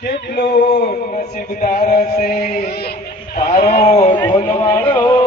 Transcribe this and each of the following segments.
કેટલો નસીબદાર છે તારો ઢોલવાળો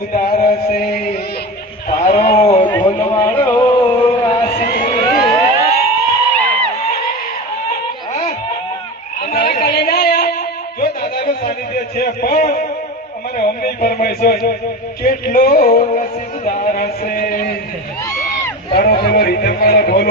નસીબદાર છે. તારો ઢોલવાળો? જો દાદાનું સાનિધ્ય છે, પણ અમારે અમને ફરમાઈશ કેટલો નસીબદાર હશે. તારો પેલો રીધમ વાળો ઢોલ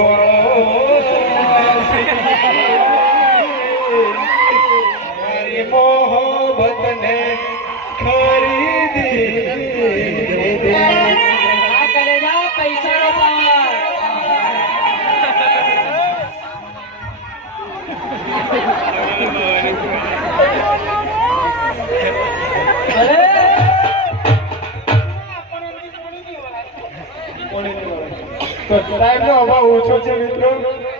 તો ટાઈમનો અભાવ ઓછો છે મિત્રો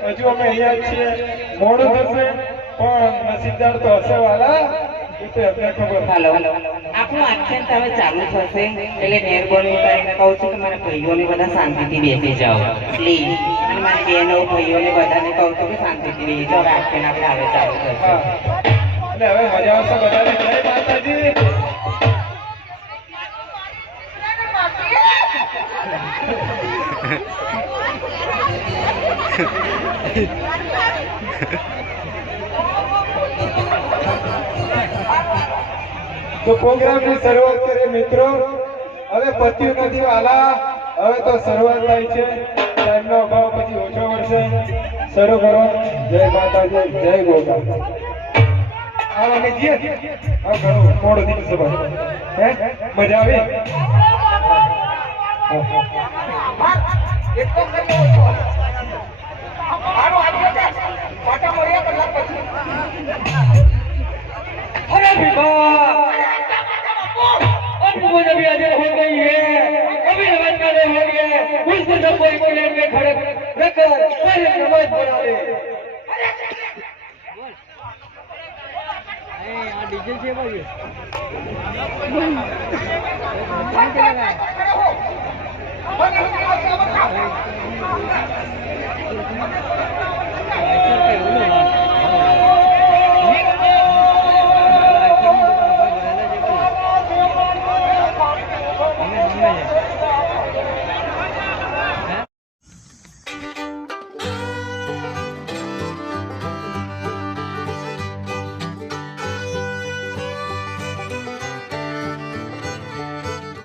હજુ અમે અહીંયા છીએ. મોડું થશે પણ નસીબદાર તો હશે વાલા. આપણું આખ્યાન તમે ચાલુ થશે. એટલે મહેરબાની કરીને કહું છું કે મારા ભાઈઓને બધા શાંતિથી બેસી જાઓ. પ્લીઝ અને મારી બહેનો ભાઈઓને બધાને કહું છું કે શાંતિથી બેસી જાઓ. આખ્યાન આપણે હવે ચાલુ થશે. એટલે હવે મજા આવશે બધાને. જય માતાજી. તો પ્રોગ્રામની શરૂઆત કરીએ મિત્રો. હવે પત્યું નથી વાલા હવે તો શરૂઆત થાય છે. ટાઈમનો અભાવ પછી ઓછો પડશે શરૂ કરો. જય માતાજી, જય ગોગા. મોડું દિવસ હે? મજા આવી? अरे આ ડીજલ છે ભાઈ